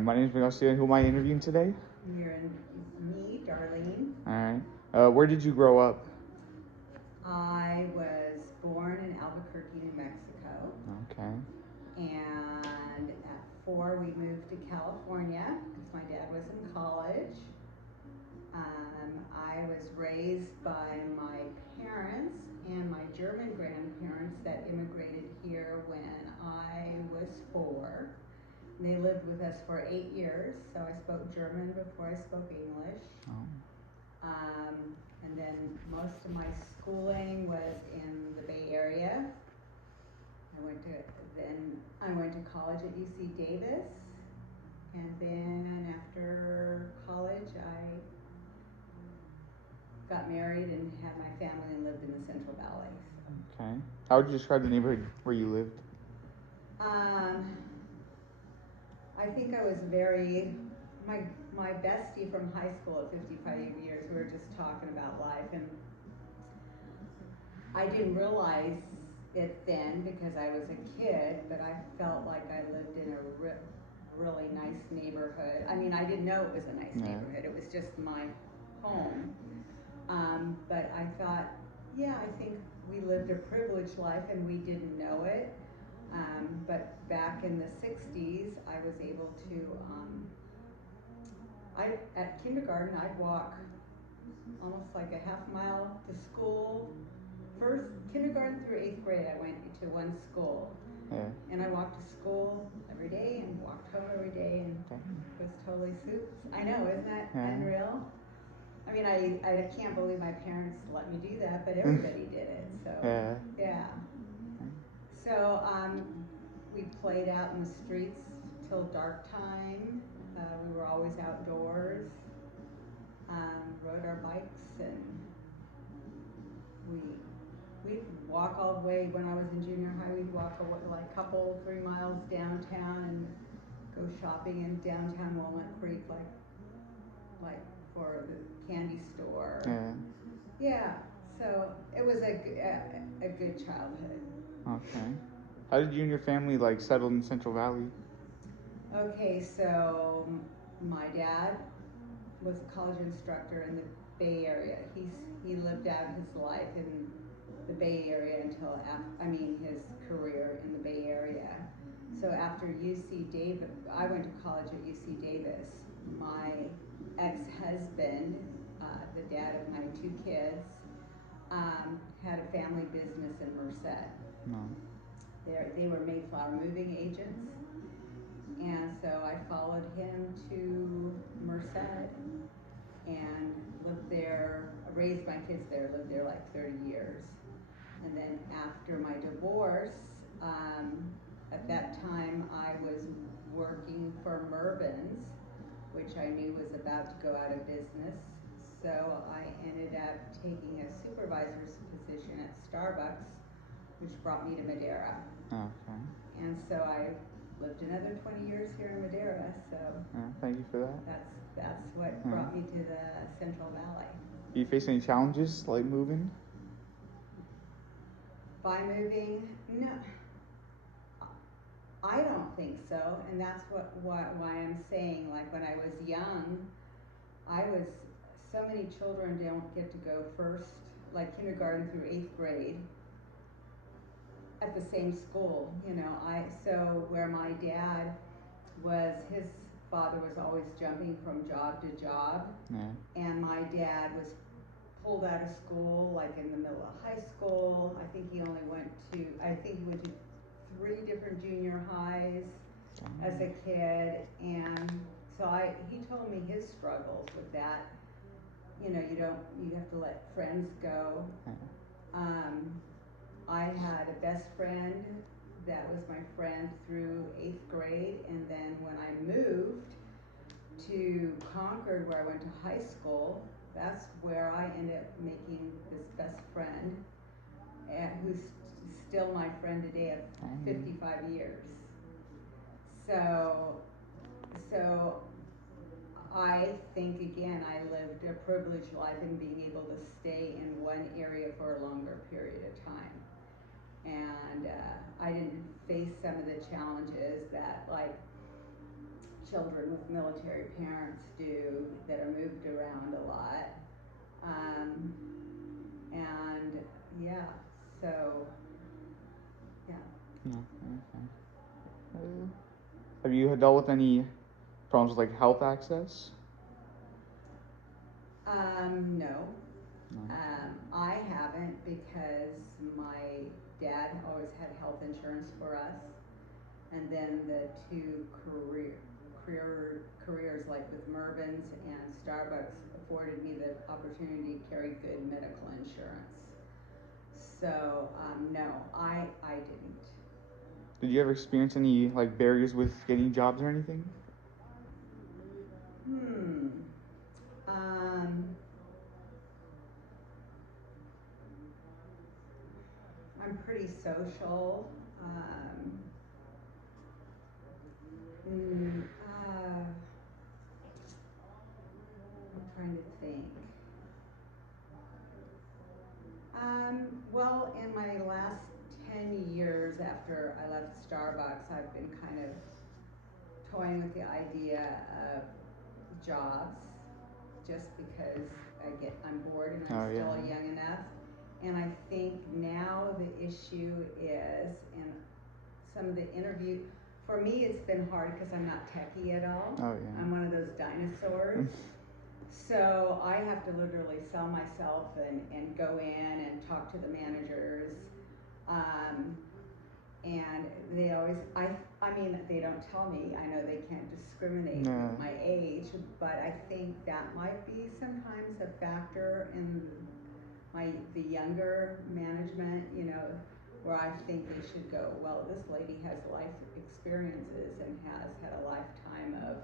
My name is Miguel Steele. Who am I interviewing today? Me, Darlene. All right. Where did you grow up? I was born in Albuquerque, New Mexico, Okay. and at 4 we moved to California because my dad was in college. I was raised by my parents and my German grandparents that immigrated here when I was 4. They lived with us for 8 years, so I spoke German before I spoke English. Oh. And then most of my schooling was in the Bay Area. I went to college at UC Davis, and then after college I got married and had my family and lived in the Central Valley. So. Okay. How would you describe the neighborhood where you lived? I think I was my bestie from high school at 55 years, we were just talking about life, and I didn't realize it then because I was a kid, but I felt like I lived in a really nice neighborhood. I mean, I didn't know it was a nice neighborhood, it was just my home. But I thought, yeah, I think we lived a privileged life and we didn't know it. But back in the 60s, I was able to, at kindergarten, I'd walk almost like a half mile to school. First, kindergarten through 8th grade, I went to one school. Yeah. And I walked to school every day and walked home every day and was totally suits. I know, isn't that unreal? I mean, I can't believe my parents let me do that, but everybody did it. So yeah. So we played out in the streets till dark time. We were always outdoors. Rode our bikes, and we'd walk all the way. When I was in junior high, we'd walk like a couple 3 miles downtown and go shopping in downtown Walnut Creek, like for the candy store. Yeah. So it was a good childhood. Okay. How did you and your family settle in Central Valley? Okay, so my dad was a college instructor in the Bay Area. He lived out his life in the Bay Area until his career in the Bay Area. So after UC Davis, I went to college at UC Davis. My ex-husband, the dad of my 2 kids, had a family business in Merced. No. They were Mayflower moving agents. And so I followed him to Merced and lived there, raised my kids there, lived there like 30 years. And then after my divorce, at that time I was working for Mervyn's, which I knew was about to go out of business. So I ended up taking a supervisor's position at Starbucks, which brought me to Madera. Okay. And so I lived another 20 years here in Madera, so thank you for that. That's what brought me to the Central Valley. Do you face any challenges like moving? By moving? No. I don't think so, and that's why I'm saying, like when I was young, so many children don't get to go first, like kindergarten through 8th grade at the same school, so where my dad his father was always jumping from job to job, and my dad was pulled out of school like in the middle of high school. I think he went to 3 different junior highs as a kid, and so he told me his struggles with that. You have to let friends go. I had a best friend that was my friend through 8th grade, and then when I moved to Concord, where I went to high school, that's where I ended up making this best friend, who's still my friend today at 55 years. So I think, again, I lived a privileged life in being able to stay in one area for a longer period of time. And I didn't face some of the challenges that, like, children with military parents do that are moved around a lot. And yeah, so yeah. No, okay. Have you dealt with any problems with like health access? No. No. I haven't because my dad always had health insurance for us, and then the two careers like with Mervyn's and Starbucks afforded me the opportunity to carry good medical insurance. So no, I didn't. Did you ever experience any like barriers with getting jobs or anything? I'm pretty social. I'm trying to think. Well, in my last 10 years after I left Starbucks, I've been kind of toying with the idea of jobs just because I'm bored and I'm still young enough. And I think now the issue is, in some of the for me it's been hard because I'm not techie at all. Oh, yeah. I'm one of those dinosaurs. So I have to literally sell myself and go in and talk to the managers. And they always, I mean, they don't tell me. I know they can't discriminate with my age, but I think that might be sometimes a factor in the younger management, you know, where I think they should go, well, this lady has life experiences and has had a lifetime of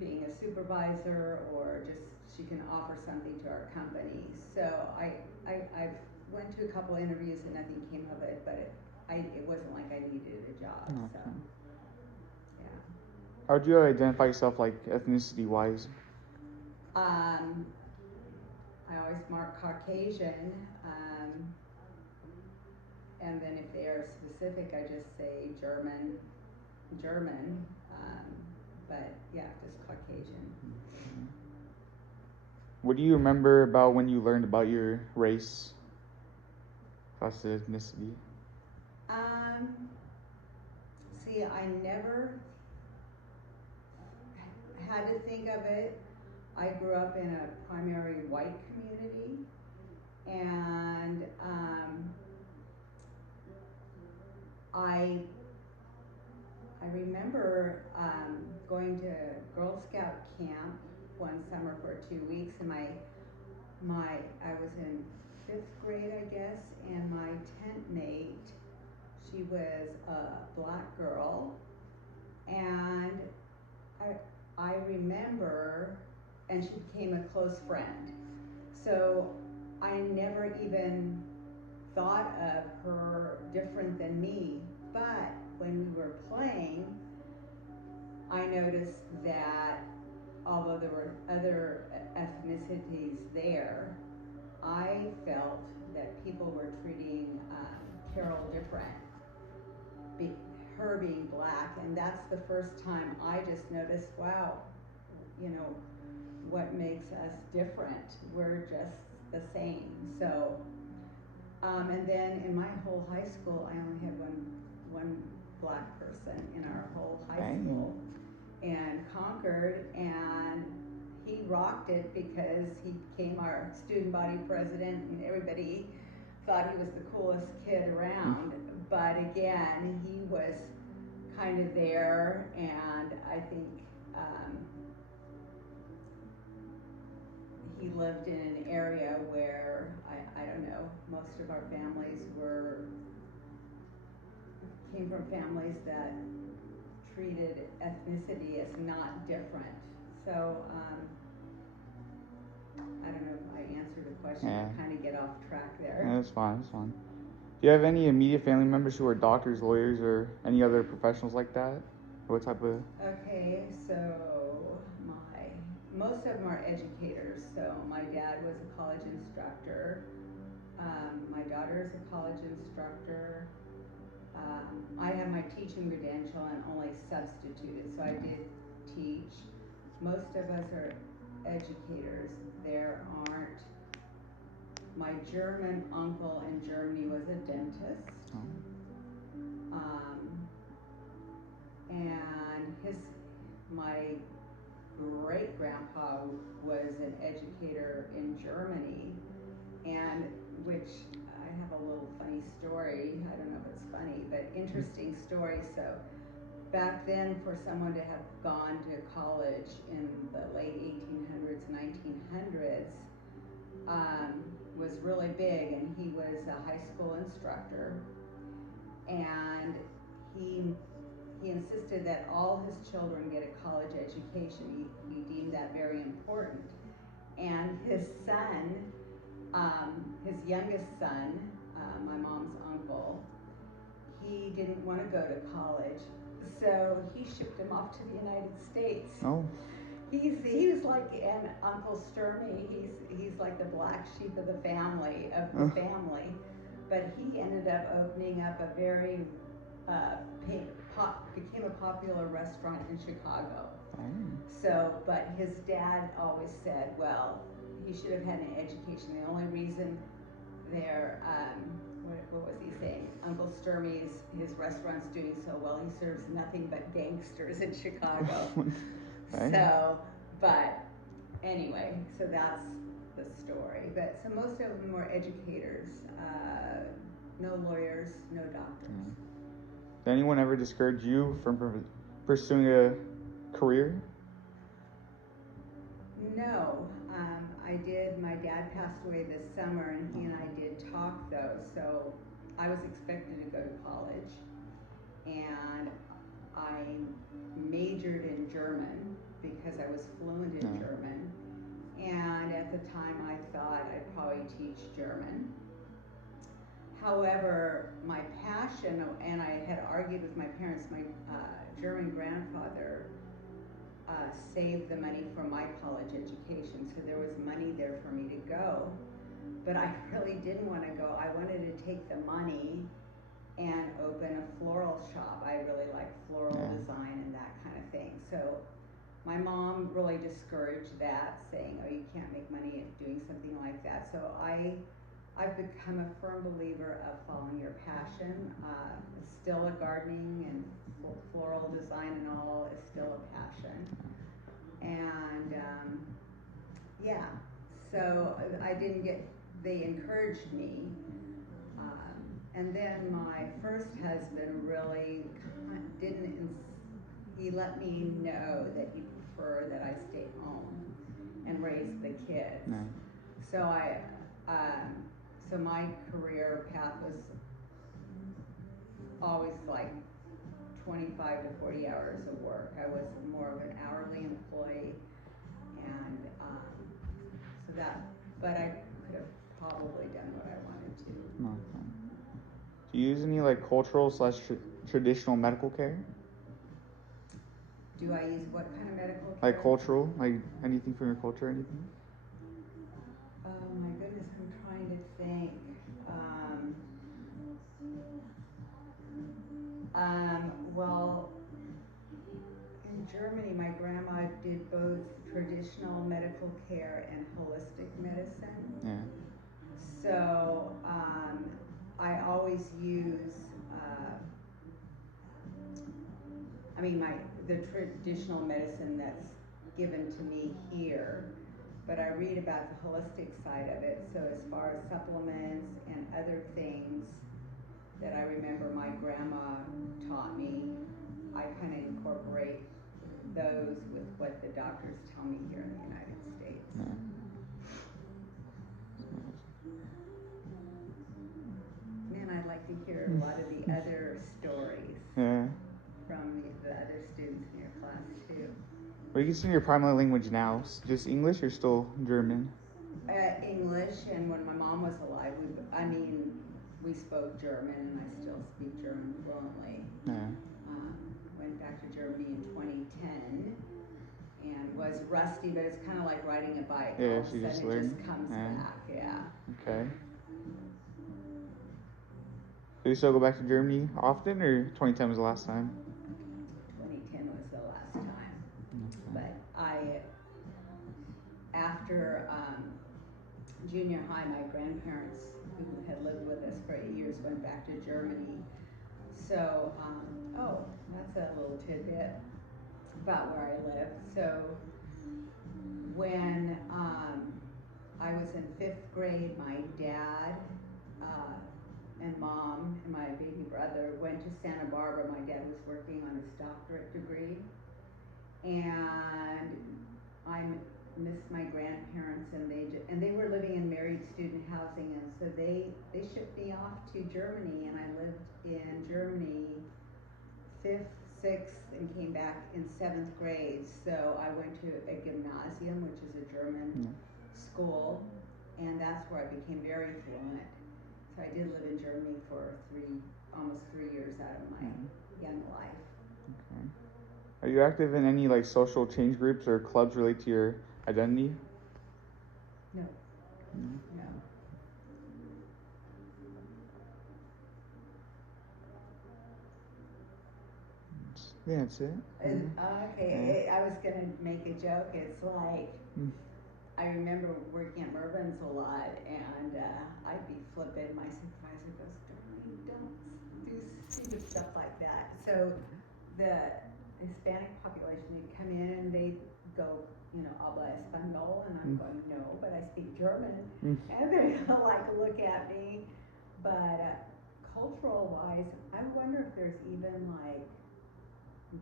being a supervisor, or just she can offer something to our company. So I've went to a couple interviews and nothing came of it, but it wasn't like I needed a job. Okay. So yeah. How would you identify yourself, like ethnicity wise? I always mark Caucasian, and then if they are specific, I just say German, but yeah, just Caucasian. What do you remember about when you learned about your race, plus ethnicity? See, I never had to think of it. I grew up in a primary white community, and I remember going to Girl Scout camp one summer for 2 weeks, and I was in 5th grade, I guess, and my tent mate, she was a black girl, and I remember, and she became a close friend. So I never even thought of her different than me, but when we were playing, I noticed that although there were other ethnicities there, I felt that people were treating Carol different, her being black, and that's the first time I just noticed, wow, you know, what makes us different? We're just the same. So, and then in my whole high school, I only had one black person in our whole high school, and Concord, and he rocked it because he became our student body president, and everybody thought he was the coolest kid around. But again, he was kind of there, and I think he lived in an area where I don't know, most of our families came from families that treated ethnicity as not different. So I don't know if I answered the question. Yeah. I kind of get off track there. Yeah, that's fine. That's fine. Do you have any immediate family members who are doctors, lawyers, or any other professionals like that? What type of? Okay, so most of them are educators. So my dad was a college instructor. My daughter is a college instructor. I have my teaching credential and only substituted, so I did teach. Most of us are educators. There aren't. My German uncle in Germany was a dentist. And my great grandpa was an educator in Germany, and which I have a little funny story. I don't know if it's funny, but interesting story. So back then, for someone to have gone to college in the late 1800s, 1900s, was really big, and he was a high school instructor, and he insisted that all his children get a college education. He deemed that very important. And his son, his youngest son, my mom's uncle, he didn't want to go to college, so he shipped him off to the United States. Oh. He was like an Uncle Sturmy. He's like the black sheep of the family, but he ended up opening up a very became a popular restaurant in Chicago. So, but his dad always said, well, he should have had an education. The only reason what was he saying? Uncle Sturmy's, his restaurant's doing so well, he serves nothing but gangsters in Chicago. So, but anyway, so that's the story. But so most of them were educators, no lawyers, no doctors. Did anyone ever discourage you from pursuing a career? No, I did. My dad passed away this summer, and he and I did talk though. So I was expected to go to college, and I majored in German because I was fluent in German. And at the time, I thought I'd probably teach German. However, my passion, and I had argued with my parents, my German grandfather saved the money for my college education, so there was money there for me to go. But I really didn't want to go. I wanted to take the money and open a floral shop. I really like floral design and that kind of thing. So my mom really discouraged that, saying, oh, you can't make money doing something like that. So I've become a firm believer of following your passion. Still a gardening and floral design and all is still a passion. And so they encouraged me. And then my first husband really he let me know that he preferred that I stay home and raise the kids. No. So so my career path was always like 25 to 40 hours of work. I was more of an hourly employee, and but I could have probably done what I wanted to. Okay. Do you use any like cultural / traditional medical care? Do I use what kind of medical care? Like cultural, like anything from your culture, anything? Oh my goodness, I'm trying to think. Well, in Germany, my grandma did both traditional medical care and holistic medicine. Yeah. So I always use, the traditional medicine that's given to me here, but I read about the holistic side of it. So as far as supplements and other things that I remember my grandma taught me, I kind of incorporate those with what the doctors tell me here in the United States. Yeah. Man, I'd like to hear a lot of the other stories from the other students in your class too. What are you considering your primary language now? Just English or still German? English, and when my mom was alive, we spoke German, and I still speak German fluently. Went back to Germany in 2010 and was rusty, but it's kind of like riding a bike. Yeah, all of a sudden just it learn. just comes back. Yeah. Okay. Do you still go back to Germany often, or 2010 was the last time? 2010 was the last time. Okay. But after junior high, my grandparents, who had lived with us for 8 years, went back to Germany. So, oh, that's a little tidbit about where I live. So, when I was in 5th grade, my dad and mom and my baby brother went to Santa Barbara. My dad was working on his doctorate degree, and I missed my grandparents, and they were living in married student housing, and so they shipped me off to Germany, and I lived in Germany 5th, 6th, and came back in 7th grade. So I went to a gymnasium, which is a German school, and that's where I became very fluent. So I did live in Germany for almost 3 years out of my young life. Okay. Are you active in any like social change groups or clubs related to your identity? No. No. No. Yeah, that's it. Okay, I was gonna make a joke. It's like, I remember working at Mervyn's a lot, and I'd be flipping. My supervisor goes, "Darling, don't do stupid stuff like that." So the Hispanic population, they'd come in and they'd go, habla español, and I'm going, no, but I speak German. And they're gonna like look at me. But cultural wise, I wonder if there's even like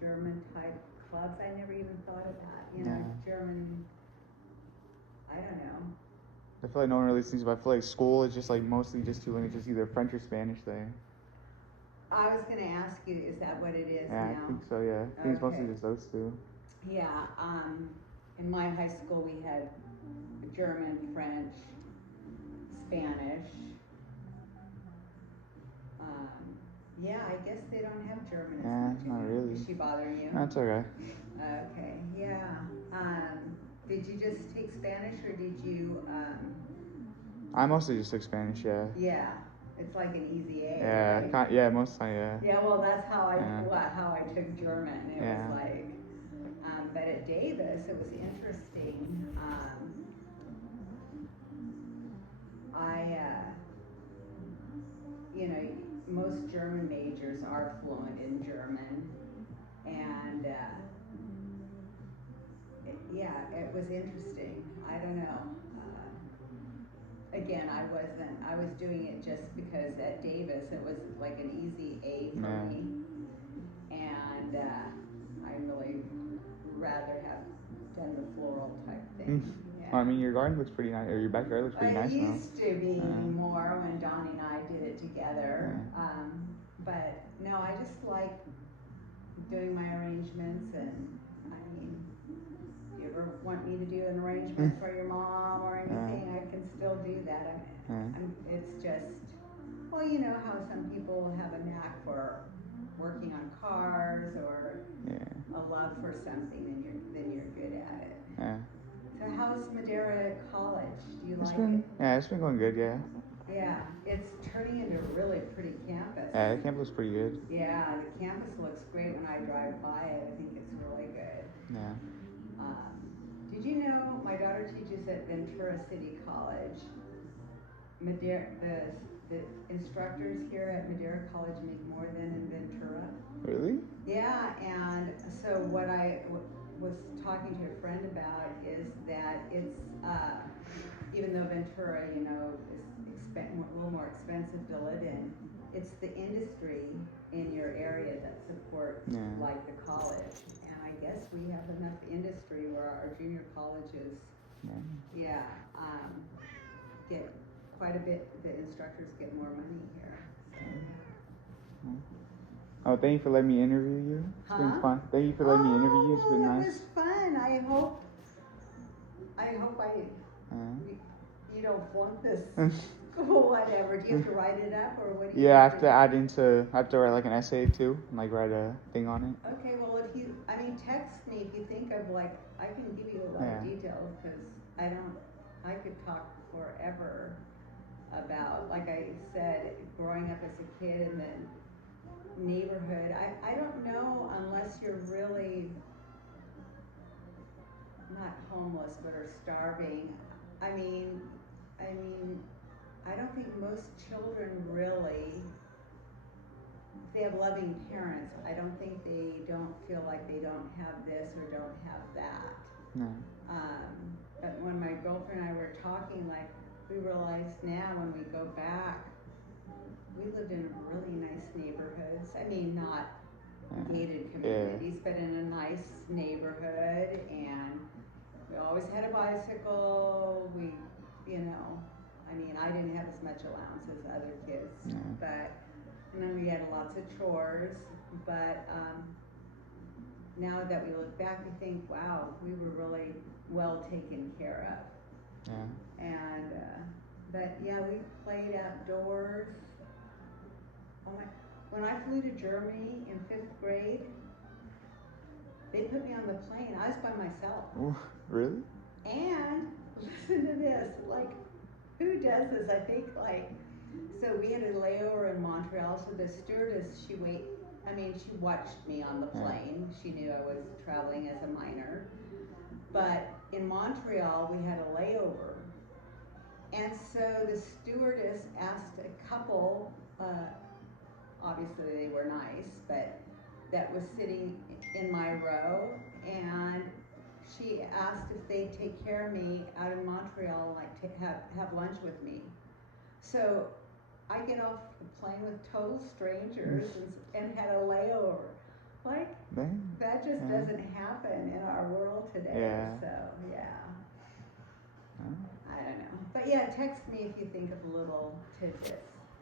German type clubs. I never even thought of that. German, I don't know. I feel like no one really thinks about. I feel like school is just like mostly just 2 languages, either French or Spanish there. I was gonna ask you, is that what it is now? Yeah, I think so. Yeah, I think it's mostly just those two. Yeah. In my high school, we had German, French, Spanish. Yeah, I guess they don't have German as much. Not really. Is she bothering you? That's okay. Okay, yeah. Did you just take Spanish, or did you? I mostly just took Spanish. Yeah. Yeah, it's like an easy A. Yeah, right? yeah, most of the time, yeah. Yeah, well, that's how I took German. It was like, but at Davis, it was interesting. Most German majors are fluent in German, and it was interesting. I don't know. Again, I was doing it just because at Davis it was like an easy A for me, and I really rather have done the floral type thing. Well, I mean, your garden looks pretty nice, or your backyard looks pretty nice now. It used to be more when Donnie and I did it together. But no, I just like doing my arrangements, and I mean, if you ever want me to do an arrangement for your mom or anything, I can still do that. It's just, well, you know how some people have a knack for working on cars or a love for something, and then you're good at it. Yeah. So how's Madera College? Do you like it? Yeah, it's been going good, yeah. Yeah, it's turning into a really pretty campus. Yeah, the campus looks pretty good. Yeah, the campus looks great when I drive by it. I think it's really good. Yeah. Did you know my daughter teaches at Ventura City College? The instructors here at Madera College make more than in Ventura. Really? Yeah, and so what I was talking to a friend about is that it's, even though Ventura, is a little more expensive to live in, it's the industry in your area that support like the college. And I guess we have enough industry where our junior colleges, get quite a bit, the instructors get more money here. So, Oh, thank you for letting me interview you. It's been fun. Thank you for letting me interview you. It's been nice. It was fun. I hope you don't flunk this whatever. Do you have to write it up, or what do you I have to I have to write like an essay too, and like write a thing on it. Okay, well text me if you think of like, I can give you a lot of details, because I could talk forever about, like I said, growing up as a kid in the neighborhood. I don't know unless you're really not homeless but are starving. I mean, I don't think most children really, if they have loving parents, I don't think they don't feel like they don't have this or don't have that. No. But when my girlfriend and I were talking, like, we realized now when we go back, we lived in really nice neighborhoods. I mean, not gated communities, but in a nice neighborhood, and we always had a bicycle. We, you know, I mean, I didn't have as much allowance as other kids, but, and then we had lots of chores, but now that we look back, we think, wow, we were really well taken care of. Yeah. And, but yeah, we played outdoors. Oh my, when I flew to Germany in 5th grade, they put me on the plane. I was by myself. Ooh, really? And listen to this, like, who does this? I think, like, so we had a layover in Montreal, so the stewardess, she watched me on the plane. She knew I was traveling as a minor. But in Montreal, we had a layover. And so the stewardess asked a couple, obviously they were nice, but that was sitting in my row, and she asked if they'd take care of me out in Montreal, like to have lunch with me. So I get off the plane with total strangers and had a layover. Like, that just doesn't happen in our world today. Yeah. So yeah. I don't know. But yeah, text me if you think of little tidbits.